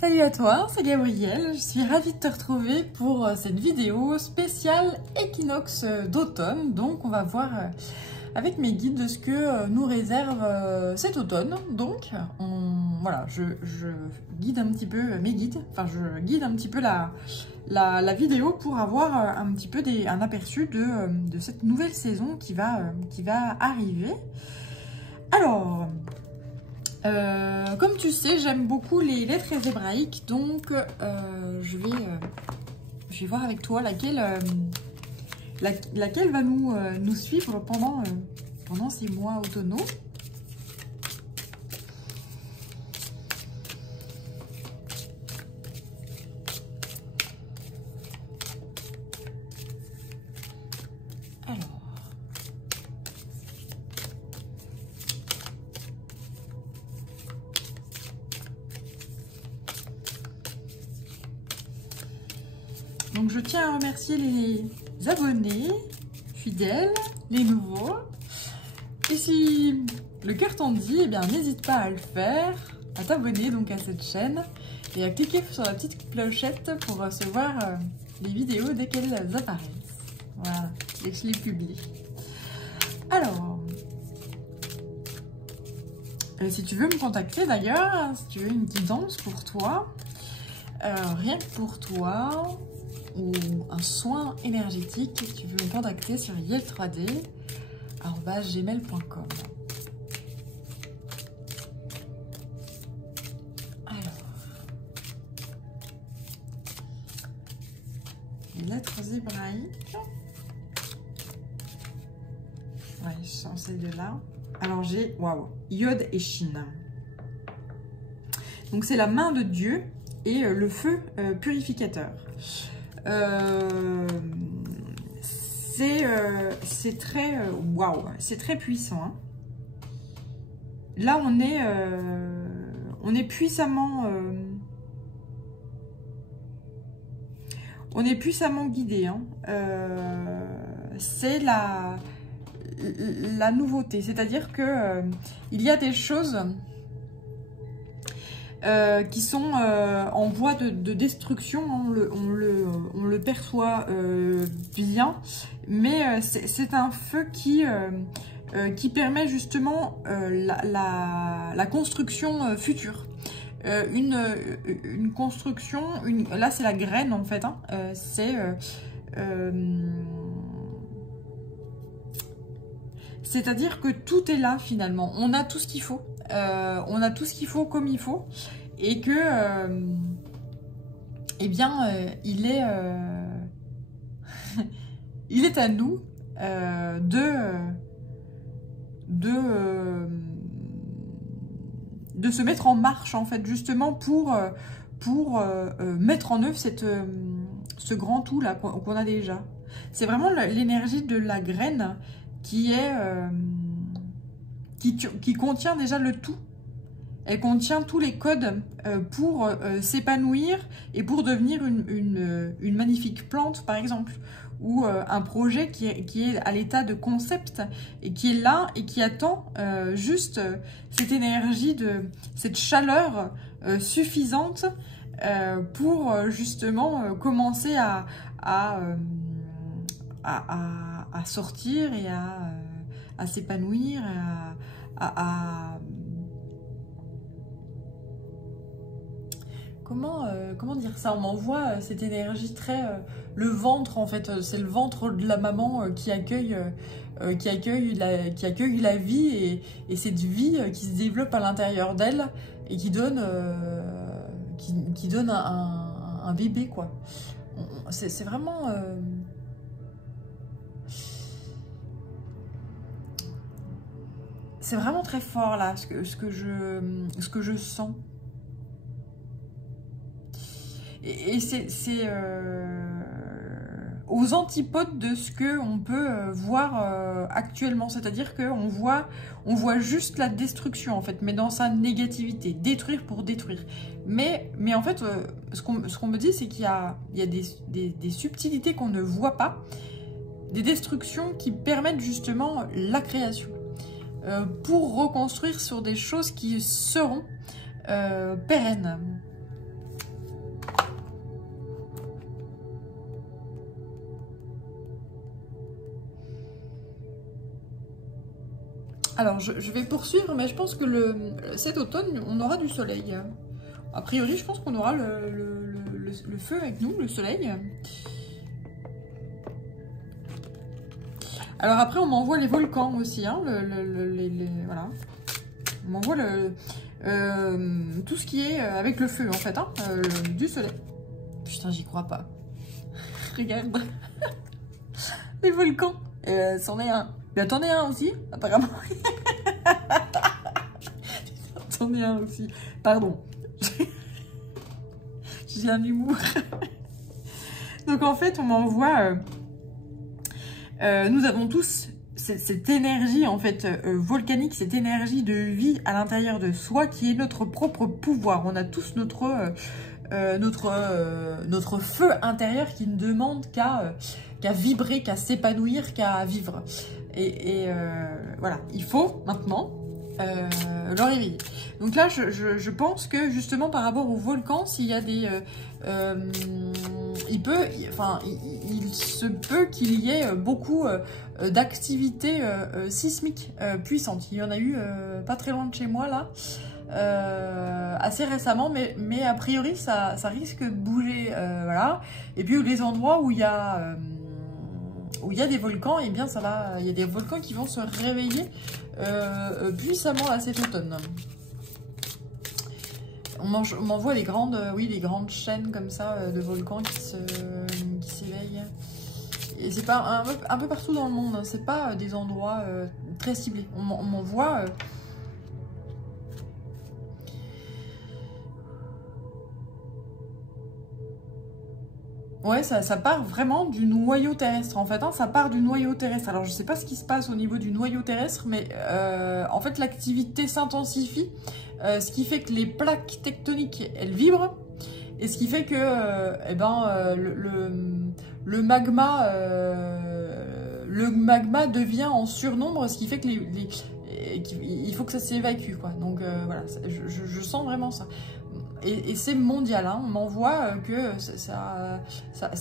Salut à toi, c'est Gabrielle, je suis ravie de te retrouver pour cette vidéo spéciale équinoxe d'automne. Donc on va voir avec mes guides ce que nous réserve cet automne. Donc voilà, je guide un petit peu mes guides, enfin je guide un petit peu la vidéo pour avoir un petit peu un aperçu de cette nouvelle saison qui va arriver. Alors... comme tu sais, j'aime beaucoup les lettres hébraïques, donc je vais voir avec toi laquelle va nous suivre pendant ces mois automnaux. Donc je tiens à remercier les abonnés, fidèles, les nouveaux. Et si le cœur t'en dit, eh bien n'hésite pas à le faire, à t'abonner donc à cette chaîne et à cliquer sur la petite clochette pour recevoir les vidéos dès qu'elles apparaissent. Voilà, dès que je les publie. Alors, si tu veux me contacter d'ailleurs, si tu veux une guidance pour toi, rien que pour toi, ou un soin énergétique, tu veux me contacter sur yel3d@gmail.com. Alors, les lettres hébraïques. Ouais, je sens celle-là. Alors j'ai, waouh, Yod et Shin. Donc c'est la main de Dieu et le feu purificateur. C'est très waouh, c'est très puissant, hein. Là on est puissamment guidé, hein. C'est la nouveauté, c'est-à-dire que il y a des choses qui sont en voie de destruction, on le perçoit bien, mais c'est un feu qui permet justement la construction future. Une construction, là c'est la graine en fait, hein, c'est-à-dire que tout est là finalement, on a tout ce qu'il faut. On a tout ce qu'il faut comme il faut et que eh bien il est à nous de se mettre en marche en fait, justement pour mettre en œuvre ce grand tout là qu'on a déjà. C'est vraiment l'énergie de la graine qui est qui contient déjà le tout. Elle contient tous les codes pour s'épanouir et pour devenir une magnifique plante, par exemple, ou un projet qui est à l'état de concept et qui est là et qui attend juste cette énergie, cette chaleur suffisante pour justement commencer à sortir et à s'épanouir, comment dire ça? On m'envoie cette énergie très... le ventre, en fait, c'est le ventre de la maman qui accueille la vie et cette vie qui se développe à l'intérieur d'elle et qui donne, qui donne un bébé, quoi. C'est vraiment... c'est vraiment très fort, là, ce que je sens. Et c'est aux antipodes de ce qu'on peut voir actuellement. C'est-à-dire qu'on voit juste la destruction, en fait, mais dans sa négativité. Détruire pour détruire. Mais en fait, ce qu'on me dit, c'est qu'il y a des subtilités qu'on ne voit pas. Des destructions qui permettent justement la création. Pour reconstruire sur des choses qui seront pérennes. Alors, je vais poursuivre, mais je pense que cet automne, on aura du soleil. A priori, je pense qu'on aura le feu avec nous, le soleil. Alors après, on m'envoie les volcans aussi, hein, voilà. On m'envoie tout ce qui est avec le feu, en fait, hein, du soleil. Putain, j'y crois pas. Regarde. Les volcans. C'en est un. Mais t'en es un aussi, apparemment. T'en es un aussi. Pardon. J'ai un humour. Donc en fait, on m'envoie... nous avons tous cette énergie en fait volcanique, cette énergie de vie à l'intérieur de soi qui est notre propre pouvoir. On a tous notre feu intérieur qui ne demande qu'à vibrer, qu'à s'épanouir, qu'à vivre. Et voilà, il faut maintenant le réveiller. Donc là, je pense que justement par rapport au volcan, s'il y a des... il se peut qu'il y ait beaucoup d'activités sismiques puissantes. Il y en a eu pas très loin de chez moi là, assez récemment, mais a priori ça risque de bouger, voilà. Et puis les endroits où il y a des volcans, et bien ça va, il y a des volcans qui vont se réveiller puissamment là cet automne. On m'envoie les grandes chaînes comme ça de volcans qui s'éveillent. Et c'est pas un peu partout dans le monde, hein. C'est pas des endroits très ciblés. On m'envoie... Ouais, ça part vraiment du noyau terrestre en fait, hein, ça part du noyau terrestre. Alors je sais pas ce qui se passe au niveau du noyau terrestre, mais en fait l'activité s'intensifie, ce qui fait que les plaques tectoniques elles vibrent, et ce qui fait que le magma devient en surnombre, ce qui fait que il faut que ça s'évacue quoi. Donc voilà, je sens vraiment ça. Et c'est mondial, hein. On m'envoie que ça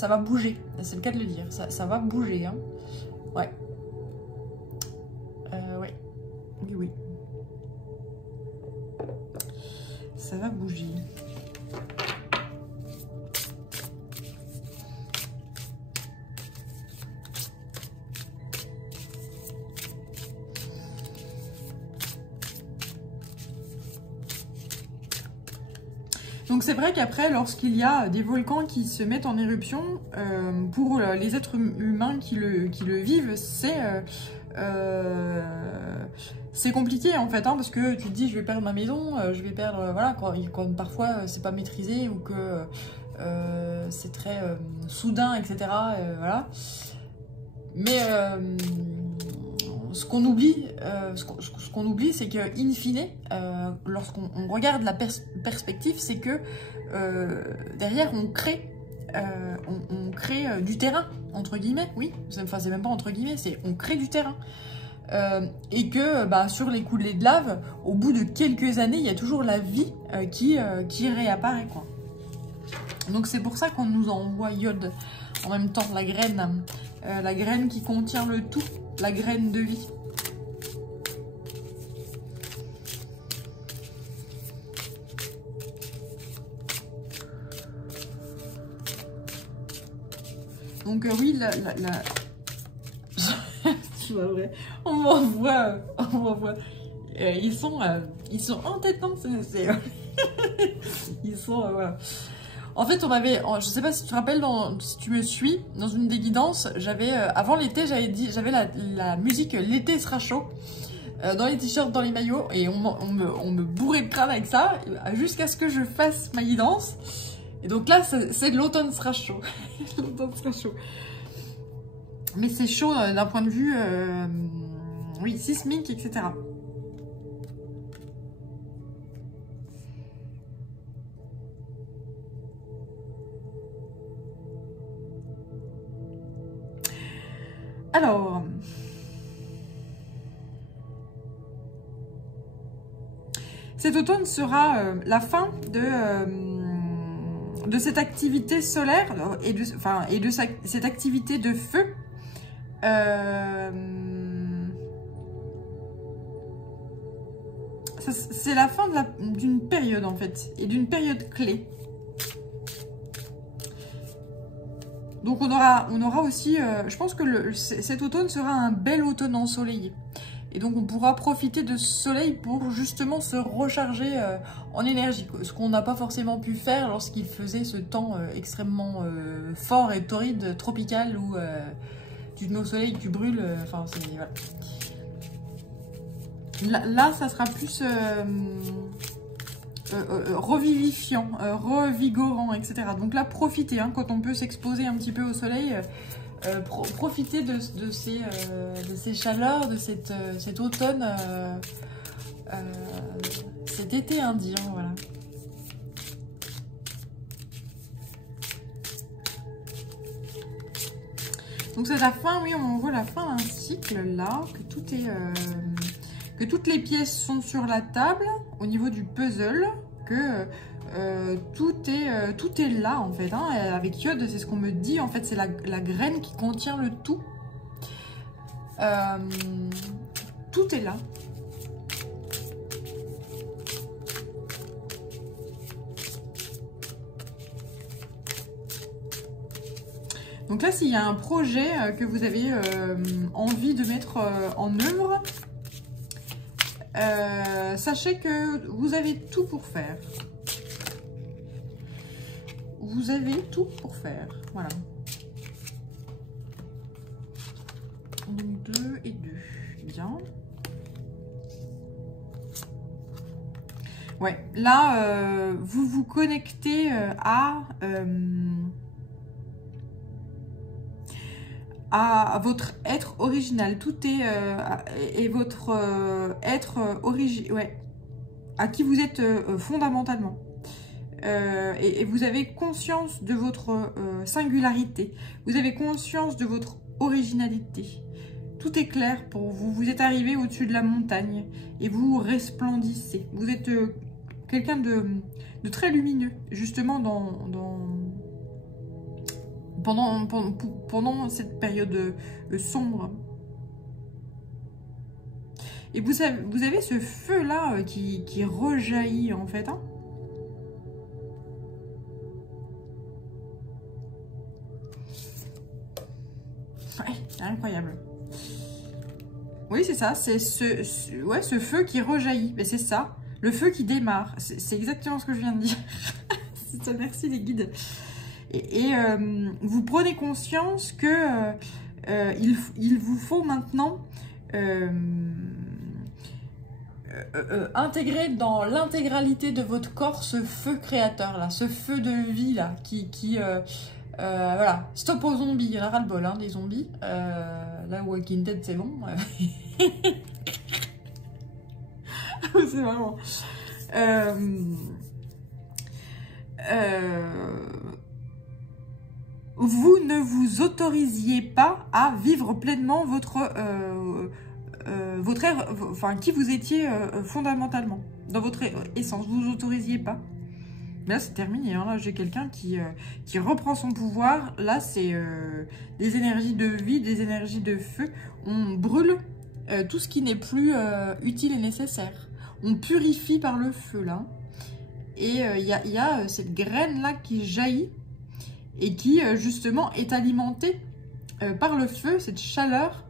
va bouger, c'est le cas de le dire, ça va bouger, hein. Ouais. Ouais. Oui. Ça va bouger. Donc c'est vrai qu'après, lorsqu'il y a des volcans qui se mettent en éruption, pour les êtres humains qui le vivent, c'est compliqué en fait, hein, parce que tu te dis je vais perdre ma maison, je vais perdre, voilà, quand parfois c'est pas maîtrisé ou que c'est très soudain, etc. Voilà. Mais ce qu'on oublie, c'est que in fine, lorsqu'on regarde la perspective, c'est que derrière on crée du terrain, entre guillemets, oui, enfin c'est même pas entre guillemets, c'est on crée du terrain. Et que sur les coulées de lave, au bout de quelques années, il y a toujours la vie qui réapparaît, quoi. Donc c'est pour ça qu'on nous envoie Yod en même temps, la graine qui contient le tout, la graine de vie. Donc oui, c'est pas vrai. On m'envoie. Ils sont entêtants, ils sont voilà. En fait, je sais pas si tu te rappelles, si tu me suis, dans une des guidances, avant l'été, j'avais la musique L'été sera chaud, dans les t-shirts, dans les maillots, et on me bourrait le crâne avec ça, jusqu'à ce que je fasse ma guidance. Et donc là, c'est l'automne sera chaud. L'automne sera chaud. Mais c'est chaud d'un point de vue, oui, sismique, etc. Alors, cet automne sera la fin de cette activité solaire et de cette activité de feu c'est la fin d'une période en fait, et d'une période clé. Donc on aura aussi, je pense que cet automne sera un bel automne ensoleillé. Et donc on pourra profiter de ce soleil pour justement se recharger en énergie. Ce qu'on n'a pas forcément pu faire lorsqu'il faisait ce temps extrêmement fort et torride, tropical, où tu te mets au soleil, tu brûles, enfin c'est... Voilà. Là, ça sera plus revivifiant, revigorant, etc. Donc là, profitez, hein, quand on peut s'exposer un petit peu au soleil, profitez de ces chaleurs, de cet automne, cet été indien, voilà. Donc c'est la fin, oui, on voit la fin d'un cycle là, que toutes les pièces sont sur la table au niveau du puzzle, que tout est là en fait, hein. Avec Yod, c'est ce qu'on me dit, en fait c'est la graine qui contient le tout. Tout est là. Donc là, s'il y a un projet que vous avez envie de mettre en œuvre, sachez que vous avez tout pour faire. Vous avez tout pour faire. Voilà. Donc 2 et 2. Bien. Ouais, là, vous vous connectez à votre être original. Tout est et votre être original, ouais, à qui vous êtes fondamentalement. Et vous avez conscience de votre singularité. Vous avez conscience de votre originalité. Tout est clair pour vous. Vous êtes arrivé au-dessus de la montagne et vous resplendissez. Vous êtes quelqu'un de très lumineux, justement pendant cette période sombre. Et vous avez ce feu-là qui rejaillit, en fait. Hein. Ouais, incroyable. Oui, c'est ça. C'est ce feu qui rejaillit. Mais c'est ça. Le feu qui démarre. C'est exactement ce que je viens de dire. Merci les guides. Et vous prenez conscience que il vous faut maintenant intégrer dans l'intégralité de votre corps ce feu créateur là, ce feu de vie là, voilà, stop aux zombies, il y en a ras-le-bol hein, des zombies. Là, Walking Dead, c'est bon. C'est vraiment... vous ne vous autorisiez pas à vivre pleinement votre enfin, qui vous étiez fondamentalement, dans votre essence. Vous vous autorisiez pas. Mais là, c'est terminé. Hein. Là, j'ai quelqu'un qui reprend son pouvoir. Là, c'est des énergies de vie, des énergies de feu. On brûle tout ce qui n'est plus utile et nécessaire. On purifie par le feu, là. Et il y a cette graine-là qui jaillit et qui, justement, est alimentée par le feu, cette chaleur,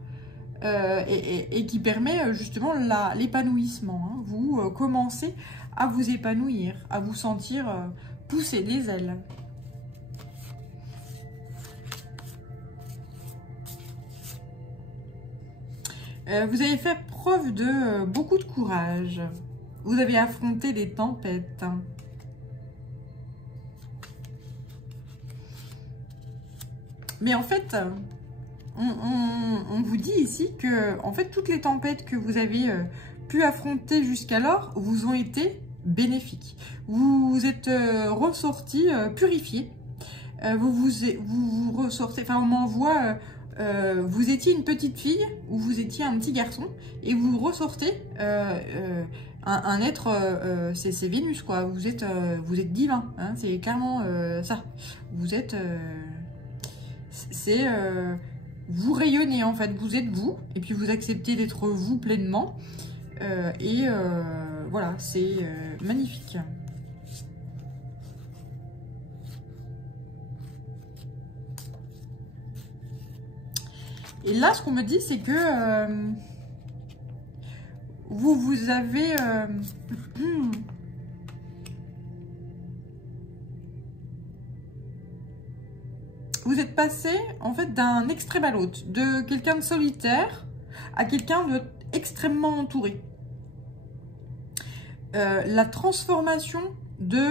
et qui permet, justement, l'épanouissement. Hein. Vous commencez à vous épanouir, à vous sentir pousser des ailes. Vous avez fait preuve de beaucoup de courage. Vous avez affronté des tempêtes. Mais en fait, on vous dit ici que en fait, toutes les tempêtes que vous avez pu affronter jusqu'alors vous ont été bénéfiques. Vous êtes ressorti purifié. Vous ressortez, enfin on m'envoie, vous étiez une petite fille ou vous étiez un petit garçon et vous ressortez un être, c'est Vénus quoi, vous êtes divin, hein, c'est clairement ça. Vous êtes, vous rayonnez en fait, vous êtes vous et puis vous acceptez d'être vous pleinement et voilà, c'est magnifique. Et là, ce qu'on me dit, c'est que vous avez... vous êtes passé, en fait, d'un extrême à l'autre. De quelqu'un de solitaire à quelqu'un d'extrêmement entouré. La transformation de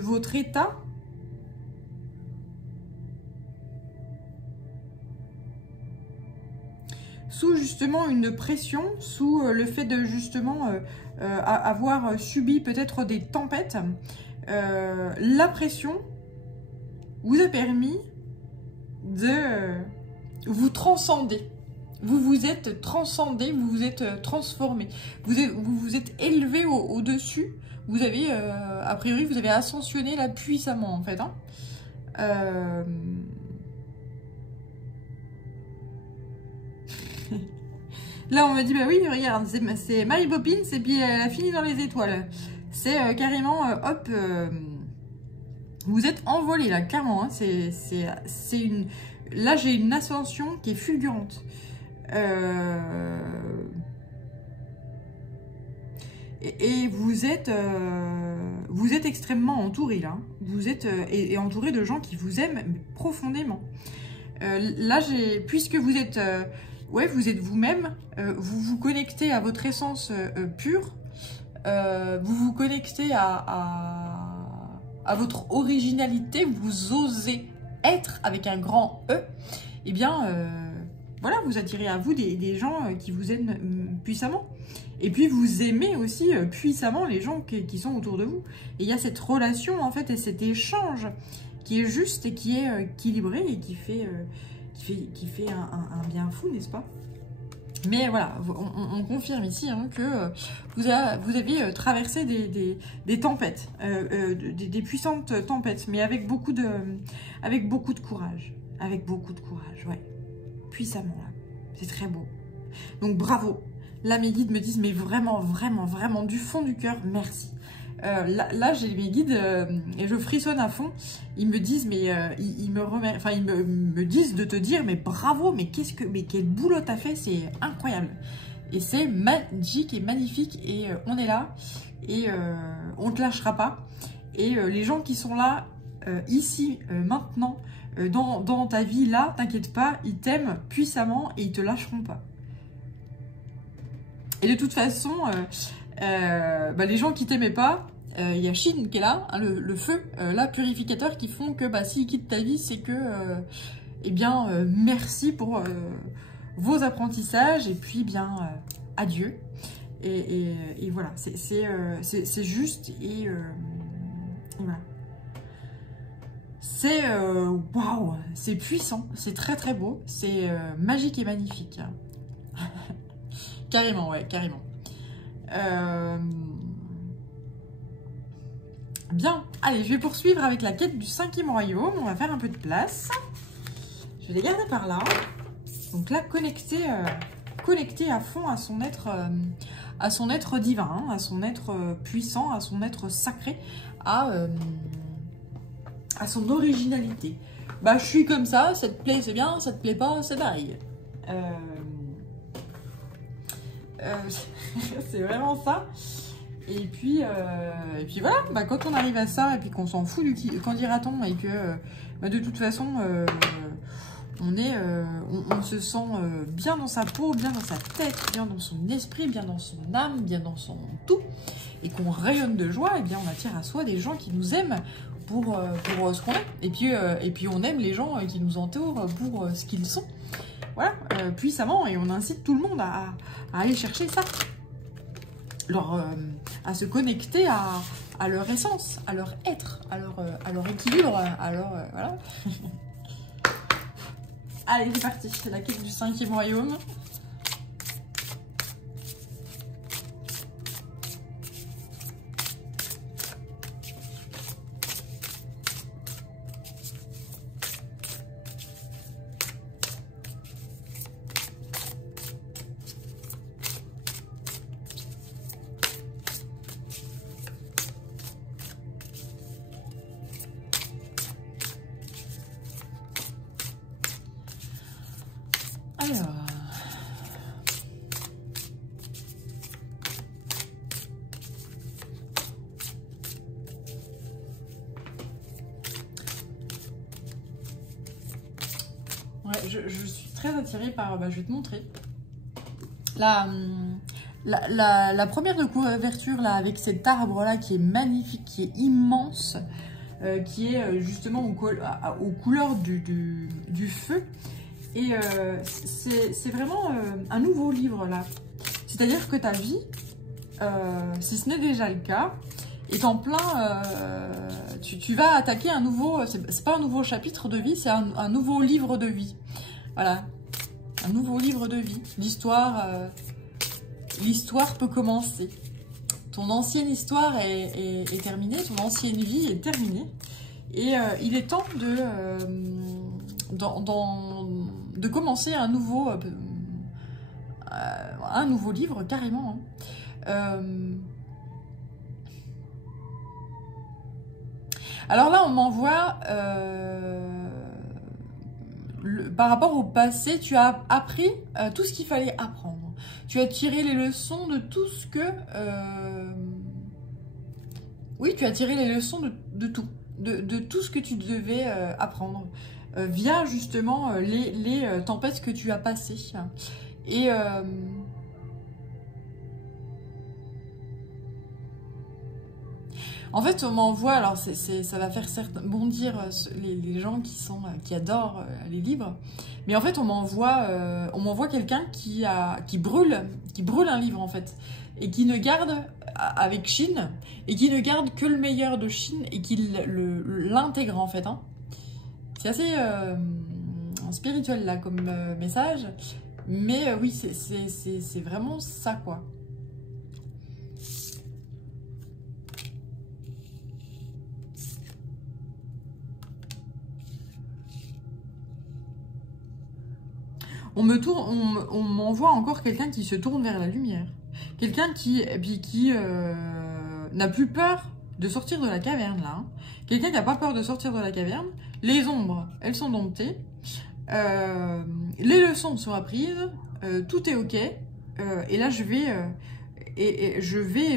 votre état... sous justement une pression, sous le fait de justement avoir subi peut-être des tempêtes, la pression vous a permis de vous transcender. Vous vous êtes transcendé, vous vous êtes transformé, vous vous êtes élevé au-dessus. Vous avez, a priori, vous avez ascensionné là puissamment en fait. Hein. Là, on me dit, bah oui, regarde, c'est Mary Poppins et puis elle a fini dans les étoiles. C'est carrément, hop, vous êtes envolé là, clairement. Hein, c'est une... Là, j'ai une ascension qui est fulgurante. Et vous êtes extrêmement entouré là. Vous êtes et entouré de gens qui vous aiment profondément. Là, puisque vous êtes... ouais, vous êtes vous-même, vous vous connectez à votre essence pure, vous vous connectez à votre originalité, vous osez être avec un grand E, et bien, voilà, vous attirez à vous des gens qui vous aiment puissamment. Et puis, vous aimez aussi puissamment les gens qui sont autour de vous. Et il y a cette relation, en fait, et cet échange qui est juste et qui est équilibré et qui fait un bien fou, n'est-ce pas? Mais voilà, on confirme ici hein, que vous avez traversé des tempêtes, des puissantes tempêtes, mais avec beaucoup de courage. Avec beaucoup de courage, ouais. Puissamment, là. C'est très beau. Donc, bravo. Là, mes guides me disent, mais vraiment, vraiment, vraiment, du fond du cœur, merci. Là j'ai mes guides et je frissonne à fond. Ils me disent, mais ils me disent de te dire, mais bravo, mais quel boulot t'as fait, c'est incroyable. Et c'est magique et magnifique et on est là et on te lâchera pas. Et les gens qui sont là, ici, maintenant, dans ta vie, là, t'inquiète pas, ils t'aiment puissamment et ils te lâcheront pas. Et de toute façon, les gens qui t'aimaient pas, il y a Shin qui est là, hein, le feu, là, purificateur, qui font que s'ils quittent ta vie, c'est que, eh bien, merci pour vos apprentissages, et puis, bien, adieu. Et voilà, c'est juste, et voilà. C'est, waouh, c'est puissant, c'est très très beau, c'est magique et magnifique. Carrément, ouais, carrément. Bien, allez, je vais poursuivre avec la quête du 5e royaume. On va faire un peu de place. Je vais les garder par là. Donc là, connecté à fond à son être divin, hein, à son être puissant, à son être sacré, à son originalité. Bah, je suis comme ça te plaît, c'est bien, ça te plaît pas, c'est pareil. C'est vraiment ça. Et puis voilà, bah, quand on arrive à ça et puis qu'on s'en fout du qu'en dira-t-on et que de toute façon on se sent bien dans sa peau, bien dans sa tête, bien dans son esprit, bien dans son âme, bien dans son tout, et qu'on rayonne de joie, et bien on attire à soi des gens qui nous aiment pour ce qu'on est. Et puis on aime les gens qui nous entourent pour ce qu'ils sont. Voilà, puissamment, et on incite tout le monde à aller chercher ça. À se connecter à leur essence, à leur être, à leur équilibre, à leur... voilà. Allez, c'est parti, c'est la quête du 5e royaume. je suis très attirée par... je vais te montrer. La première de couverture, là, avec cet arbre-là, qui est magnifique, qui est immense, qui est justement aux couleurs du feu. Et c'est vraiment un nouveau livre, là. C'est-à-dire que ta vie, si ce n'est déjà le cas, est en plein... tu vas attaquer un nouveau... C'est pas un nouveau chapitre de vie, c'est un nouveau livre de vie. Voilà. Un nouveau livre de vie. L'histoire peut commencer. Ton ancienne histoire est terminée, ton ancienne vie est terminée. Et il est temps de commencer un nouveau livre, carrément. Hein. Alors là, on m'envoie... par rapport au passé, tu as appris tout ce qu'il fallait apprendre. Tu as tiré les leçons de tout ce que... Oui, tu as tiré les leçons de tout. De tout ce que tu devais apprendre. Via justement les tempêtes que tu as passées. Et... en fait, on m'envoie, alors ça va faire bondir les gens qui adorent les livres, mais en fait, on m'envoie quelqu'un qui brûle un livre en fait, et qui ne garde, avec Chine, et qui ne garde que le meilleur de Chine, et qui l'intègre en fait. Hein. C'est assez spirituel là comme message, mais oui, c'est vraiment ça quoi. On m'envoie encore quelqu'un qui se tourne vers la lumière. Quelqu'un qui n'a plus peur de sortir de la caverne, là. Hein. Quelqu'un qui n'a pas peur de sortir de la caverne. Les ombres, elles sont domptées. Les leçons sont apprises. Tout est OK. Et là, je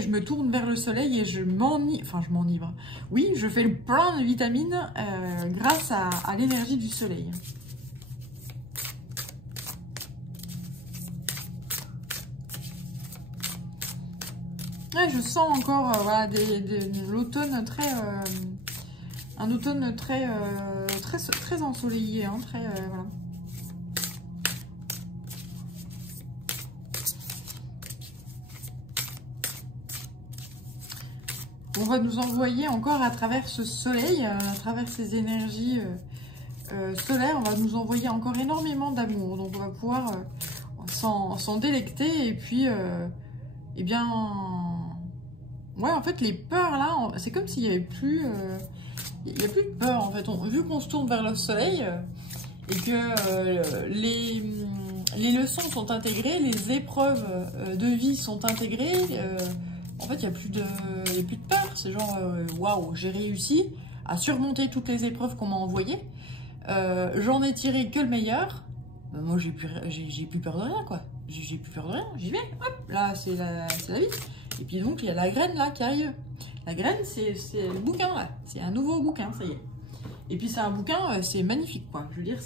me tourne vers le soleil et je m'enivre. Oui, je fais le plein de vitamines grâce à l'énergie du soleil. Ouais, je sens encore voilà, l'automne très... un automne très ensoleillé. Hein, très, voilà. On va nous envoyer encore à travers ce soleil, à travers ces énergies solaires, on va nous envoyer encore énormément d'amour. Donc on va pouvoir s'en délecter et puis... eh bien... Ouais, en fait, les peurs, là, c'est comme s'il n'y avait plus... il n'y a plus de peur, en fait. Vu qu'on se tourne vers le soleil et que les leçons sont intégrées, les épreuves de vie sont intégrées, en fait, il n'y a plus de peur. C'est genre, waouh, j'ai réussi à surmonter toutes les épreuves qu'on m'a envoyées. J'en ai tiré que le meilleur. Moi, j'ai plus peur de rien, quoi. J'ai plus peur de rien, j'y vais. Hop, là, c'est la vie. Et puis donc, il y a la graine là qui arrive. La graine, c'est le bouquin là. C'est un nouveau bouquin, ça y est. Et puis c'est un bouquin, c'est magnifique quoi. Je veux dire,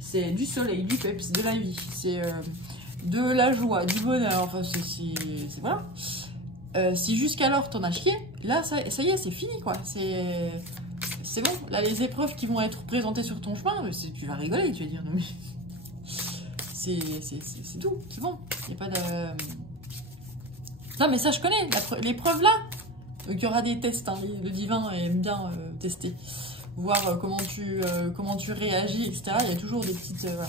c'est du soleil, du peps, de la vie. C'est de la joie, du bonheur. Enfin, c'est voilà. Si jusqu'alors t'en as chié, là, ça y est, c'est fini quoi. C'est bon. Là, les épreuves qui vont être présentées sur ton chemin, tu vas rigoler, tu vas dire non mais... C'est tout, c'est bon. Il n'y a pas de... Non, mais ça, je connais. L'épreuve, là. Donc, il y aura des tests. Hein. Le divin aime bien tester. Voir comment tu réagis, etc. Il y a toujours des petites... voilà.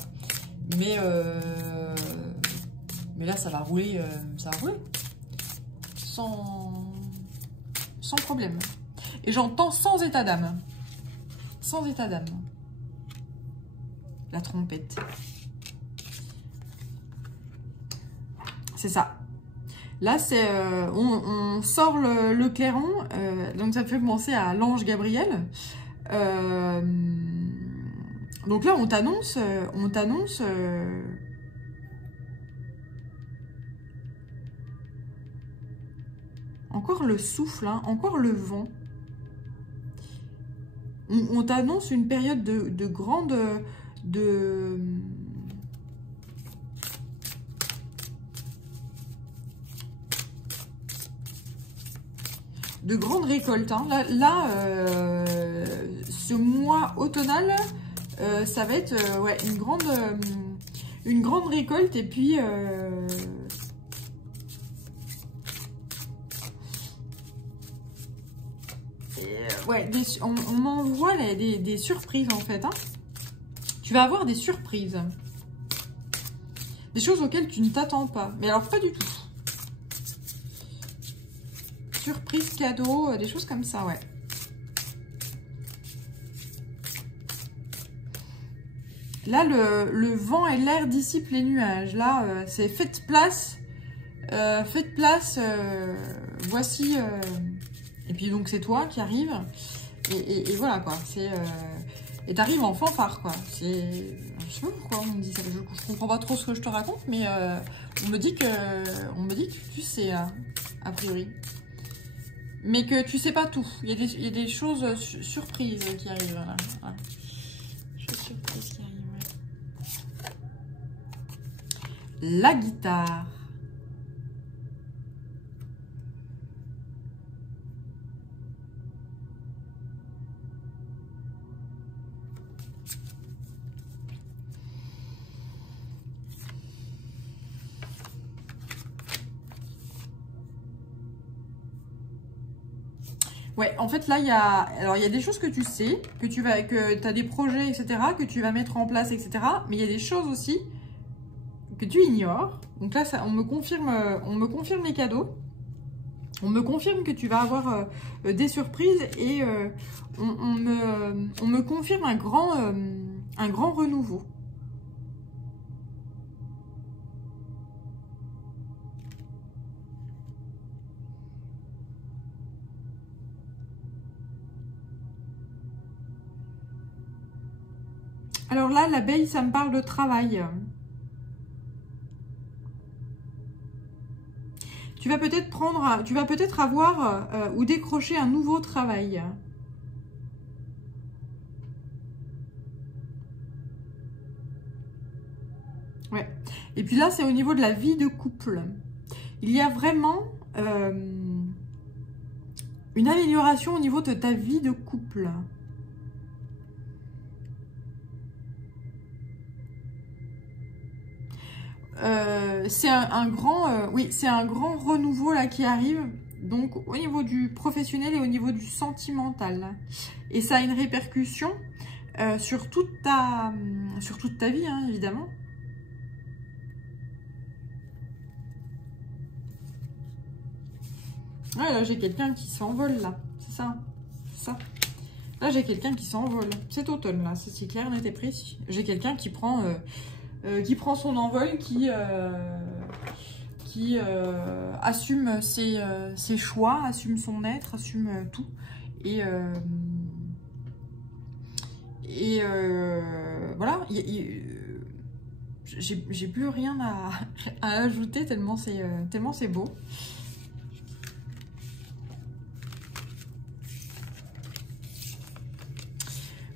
Mais là, ça va rouler. Ça va rouler. Sans problème. Et j'entends sans état d'âme. Sans état d'âme. La trompette. C'est ça. Là, c'est on sort le clairon, donc ça me fait penser à l'ange Gabriel. Donc là, on t'annonce encore le souffle, hein, encore le vent. On t'annonce une période de grande de grandes récoltes. Hein. Ce mois automnal, ça va être ouais, une grande récolte. Et puis, ouais, on m'envoie des surprises en fait. Hein. Tu vas avoir des surprises. Des choses auxquelles tu ne t'attends pas. Mais alors, pas du tout. Surprise, cadeau, des choses comme ça, ouais. Là, le vent et l'air dissipent les nuages. Là, c'est faites place. Faites place. Voici. Et puis donc, c'est toi qui arrive. Et voilà, quoi. Et t'arrives en fanfare, quoi. Je sais pas pourquoi on me dit ça. Je comprends pas trop ce que je te raconte, mais on me dit que tu sais, a priori. Mais que tu sais pas tout. Il y a des choses surprises qui arrivent. Là. Voilà. Choses surprises qui arrivent, ouais. La guitare. Ouais, en fait, là, il y a des choses que tu sais, que tu as des projets, etc., que tu vas mettre en place, etc. Mais il y a des choses aussi que tu ignores. Donc là, on me confirme les cadeaux. On me confirme que tu vas avoir des surprises et on me confirme un grand renouveau. Alors là, l'abeille, ça me parle de travail. Tu vas peut-être avoir ou décrocher un nouveau travail. Ouais. Et puis là, c'est au niveau de la vie de couple. Il y a vraiment une amélioration au niveau de ta vie de couple. C'est un grand renouveau là qui arrive, donc au niveau du professionnel et au niveau du sentimental. Et ça a une répercussion sur toute ta vie, hein, évidemment. Ouais, là j'ai quelqu'un qui s'envole là, c'est ça, Là j'ai quelqu'un qui s'envole, cet automne là, c'est clair, net et précis. J'ai quelqu'un qui prend son envol, qui assume ses choix, assume son être, assume tout. Et voilà, j'ai plus rien à ajouter tellement c'est beau.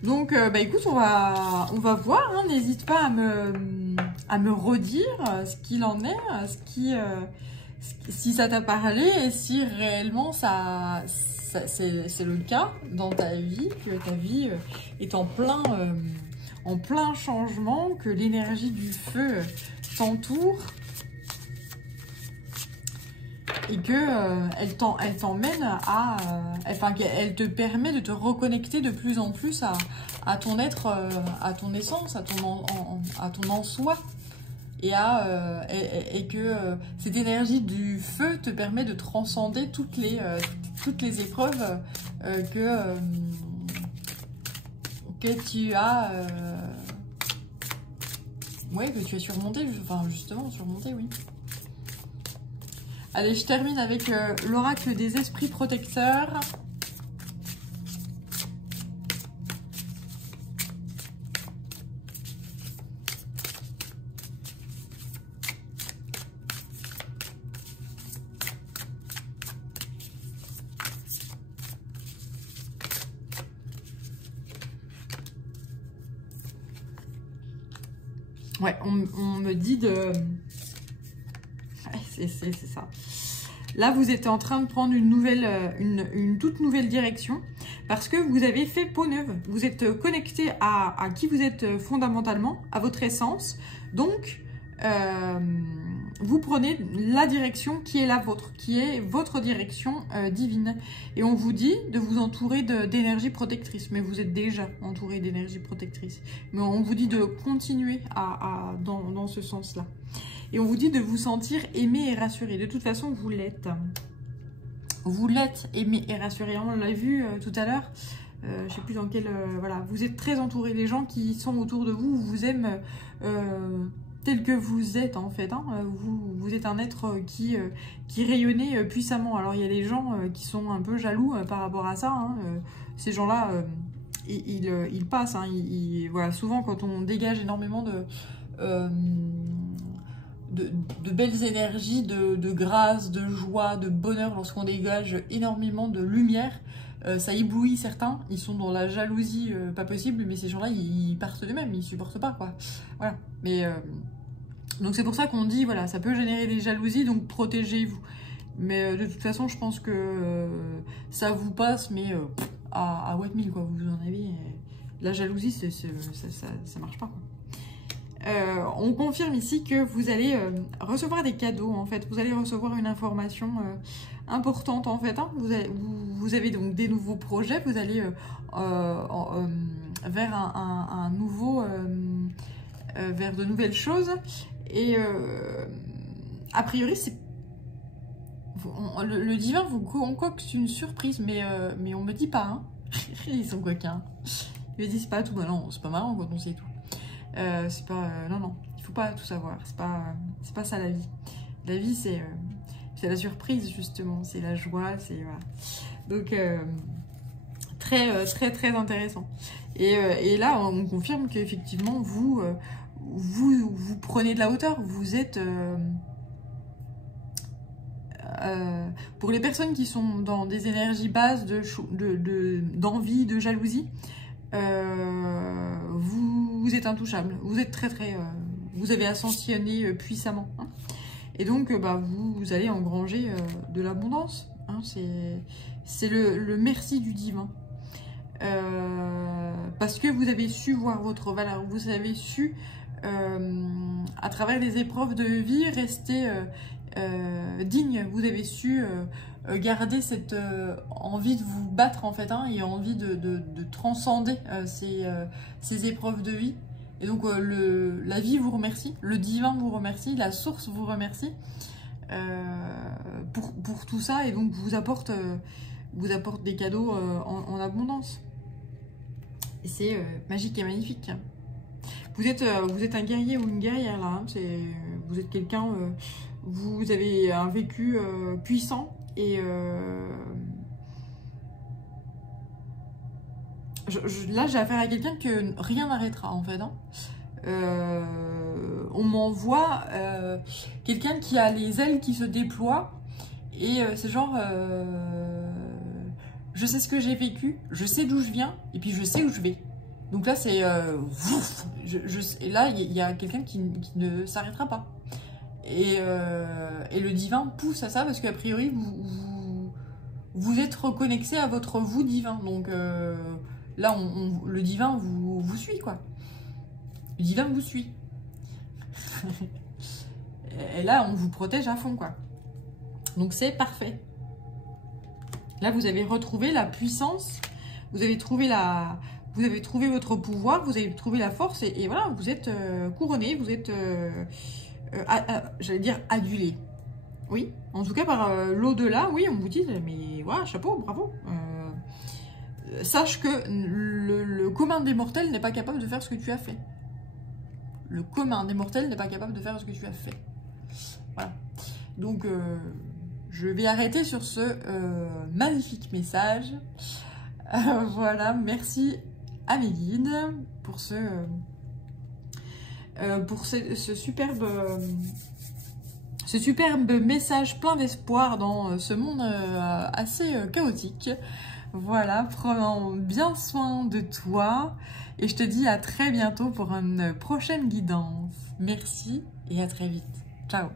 Donc, bah écoute, on va voir. Hein, n'hésite pas à me redire ce qu'il en est, si ça t'a parlé et si réellement c'est le cas dans ta vie, que ta vie est en plein changement, que l'énergie du feu t'entoure et que elle t'emmène enfin qu'elle te permet de te reconnecter de plus en plus à ton être, à ton essence, à ton en soi, et que cette énergie du feu te permet de transcender toutes les épreuves que tu as ouais, que tu as surmonté, enfin justement surmonté, oui. Allez, je termine avec l'oracle des esprits protecteurs. Ouais, on me dit de... Ouais, c'est ça. Là, vous êtes en train de prendre une toute nouvelle direction parce que vous avez fait peau neuve. Vous êtes connecté à qui vous êtes fondamentalement, à votre essence. Donc, vous prenez la direction qui est la vôtre, qui est votre direction divine. Et on vous dit de vous entourer d'énergie protectrice. Mais vous êtes déjà entouré d'énergie protectrice. Mais on vous dit de continuer dans ce sens-là. Et on vous dit de vous sentir aimé et rassuré. De toute façon, vous l'êtes. Vous l'êtes aimé et rassuré. On l'a vu tout à l'heure. Je ne sais plus dans quel... voilà, vous êtes très entouré. Les gens qui sont autour de vous vous aiment tel que vous êtes en fait. Hein. Vous êtes un être qui rayonnait puissamment. Alors il y a des gens qui sont un peu jaloux par rapport à ça. Hein. Ces gens-là, ils passent. Hein. Voilà, souvent quand on dégage énormément de belles énergies, de grâce, de joie, de bonheur, lorsqu'on dégage énormément de lumière, ça éblouit certains, ils sont dans la jalousie pas possible, mais ces gens-là, ils partent d'eux-mêmes, ils supportent pas, quoi. Voilà. Mais, donc c'est pour ça qu'on dit, voilà, ça peut générer des jalousies, donc protégez-vous. Mais de toute façon, je pense que ça vous passe, mais à what mille, quoi, vous en avez... la jalousie, ça marche pas, quoi. On confirme ici que vous allez recevoir des cadeaux, en fait. Vous allez recevoir une information importante, en fait. Hein. Vous avez donc des nouveaux projets. Vous allez vers un nouveau... vers de nouvelles choses. Et a priori, c'est... Le divin vous concocte une surprise, mais on me dit pas. Hein. Ils sont coquins. Ils me disent pas tout. Bah non, c'est pas marrant quand on sait tout. C'est pas... non, il faut pas tout savoir. C'est pas ça la vie. La vie, c'est la surprise, justement. C'est la joie, c'est... Voilà. Donc, très intéressant. Et là, on confirme qu'effectivement, vous prenez de la hauteur. Vous êtes... pour les personnes qui sont dans des énergies basses d'envie, de jalousie, vous êtes intouchable, vous êtes vous avez ascensionné puissamment. Hein. Et donc, vous allez engranger de l'abondance. Hein. C'est le merci du divin. Parce que vous avez su voir votre valeur, vous avez su, à travers les épreuves de vie, rester digne. Vous avez su garder cette envie de vous battre, en fait, hein, et envie de transcender ces épreuves de vie. Et donc, la vie vous remercie, le divin vous remercie, la source vous remercie pour tout ça, et donc vous apporte des cadeaux en abondance. Et c'est magique et magnifique. Vous êtes un guerrier ou une guerrière, là. Hein, vous êtes quelqu'un... vous avez un vécu puissant et là j'ai affaire à quelqu'un que rien n'arrêtera, en fait. Hein. On m'envoie quelqu'un qui a les ailes qui se déploient et c'est genre je sais ce que j'ai vécu, je sais d'où je viens et puis je sais où je vais. Donc là c'est et là il y a quelqu'un qui ne s'arrêtera pas. Et le divin pousse à ça parce qu'a priori vous êtes reconnecté à votre vous divin. Donc là le divin vous suit, quoi. Le divin vous suit. Et là on vous protège à fond, quoi. Donc c'est parfait. Là vous avez retrouvé la puissance, vous avez trouvé votre pouvoir, vous avez trouvé la force et voilà, vous êtes couronné, vous êtes j'allais dire adulé. Oui, en tout cas par l'au-delà, oui, on vous dit, mais voilà, chapeau, bravo. Sache que le commun des mortels n'est pas capable de faire ce que tu as fait. Le commun des mortels n'est pas capable de faire ce que tu as fait. Voilà. Donc, je vais arrêter sur ce magnifique message. Voilà, merci à mes guides pour ce superbe message plein d'espoir dans ce monde assez chaotique. Voilà, prends bien soin de toi et je te dis à très bientôt pour une prochaine guidance. Merci et à très vite. Ciao.